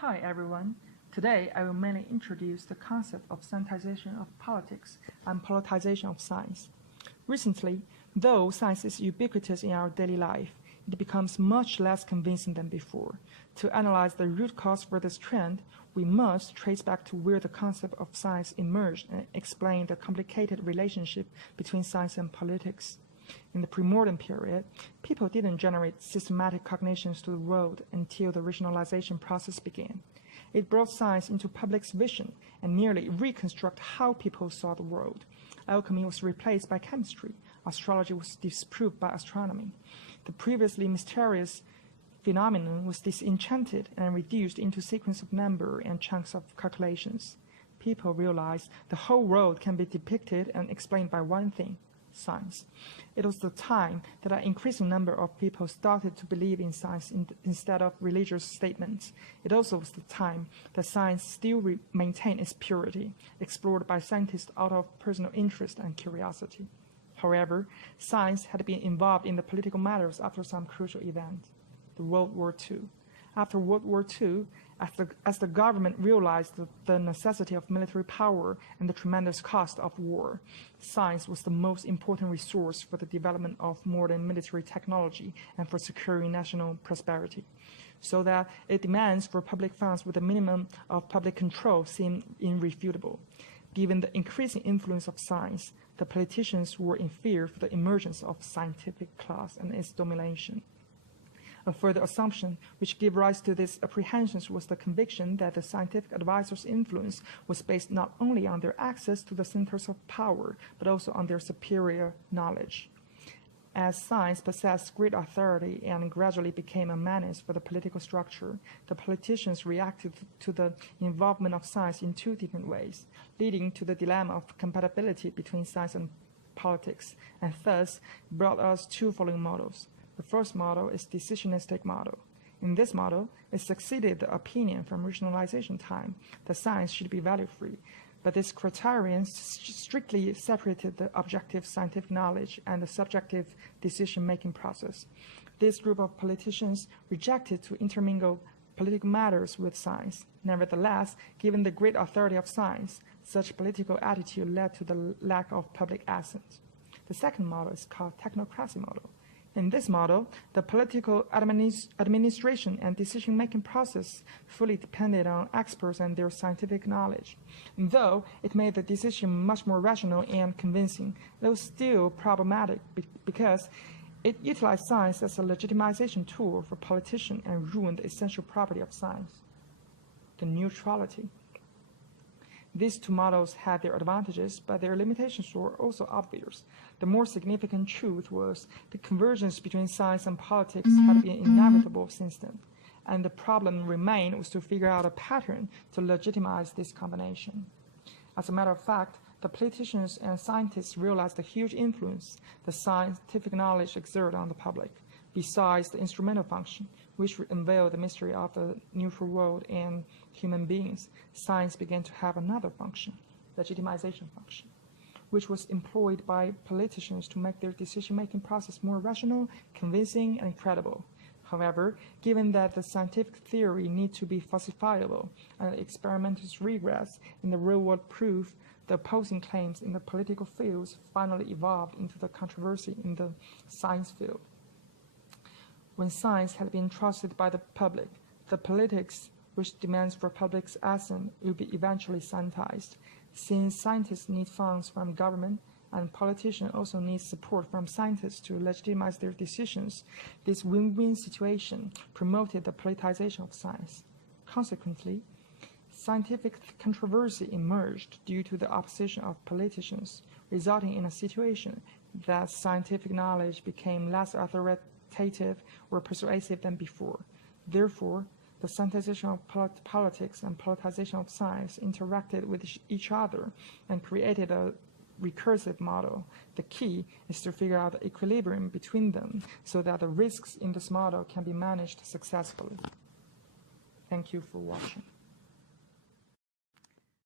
Hi everyone. Today I will mainly introduce the concept of Scientization of politics and Politization of science. Recently, though science is ubiquitous in our daily life, it becomes much less convincing than before. To analyze the root cause for this trend, we must trace back to where the concept of science emerged and explain the complicated relationship between science and politics. In the pre-modern period, people didn't generate systematic cognitions to the world until the rationalization process began. It brought science into public's vision and nearly reconstruct how people saw the world. Alchemy was replaced by chemistry. Astrology was disproved by astronomy. The previously mysterious phenomenon was disenchanted and reduced into sequence of number and chunks of calculations. People realized the whole world can be depicted and explained by one thing: science. It was the time that an increasing number of people started to believe in science instead of religious statements. It also was the time that science still maintained its purity, explored by scientists out of personal interest and curiosity. However, science had been involved in the political matters after some crucial event, the World War II. After World War II, as the government realized the necessity of military power and the tremendous cost of war, science was the most important resource for the development of modern military technology and for securing national prosperity. So that its demands for public funds with a minimum of public control seemed irrefutable. Given the increasing influence of science, the politicians were in fear for the emergence of scientific class and its domination. A further assumption which gave rise to these apprehensions was the conviction that the scientific advisors' influence was based not only on their access to the centers of power, but also on their superior knowledge. As science possessed great authority and gradually became a menace for the political structure, the politicians reacted to the involvement of science in two different ways, leading to the dilemma of compatibility between science and politics, and thus brought us two following models. The first model is decisionistic model. In this model, it succeeded the opinion from rationalization time that science should be value-free, but this criterion strictly separated the objective scientific knowledge and the subjective decision-making process. This group of politicians rejected to intermingle political matters with science. Nevertheless, given the great authority of science, such political attitude led to the lack of public assent. The second model is called technocracy model. In this model, the political administration and decision-making process fully depended on experts and their scientific knowledge. And though it made the decision much more rational and convincing, it was still problematic because it utilized science as a legitimization tool for politicians and ruined the essential property of science, the neutrality. These two models had their advantages, but their limitations were also obvious. The more significant truth was the convergence between science and politics had been inevitable since then, and the problem remained was to figure out a pattern to legitimize this combination. As a matter of fact, the politicians and scientists realized the huge influence the scientific knowledge exerted on the public. Besides the instrumental function, which would unveil the mystery of the neutral world and human beings, science began to have another function, legitimization function, which was employed by politicians to make their decision-making process more rational, convincing, and credible. However, given that the scientific theory needs to be falsifiable and experimenters' regress in the real-world proof, the opposing claims in the political fields finally evolved into the controversy in the science field. When science had been trusted by the public, the politics which demands for public's assent will be eventually scientized. Since scientists need funds from government and politicians also need support from scientists to legitimize their decisions, this win-win situation promoted the politicization of science. Consequently, scientific controversy emerged due to the opposition of politicians, resulting in a situation that scientific knowledge became less authoritative or persuasive than before. Therefore, the scientization of politics and politicization of science interacted with each other and created a recursive model. The key is to figure out the equilibrium between them so that the risks in this model can be managed successfully. Thank you for watching.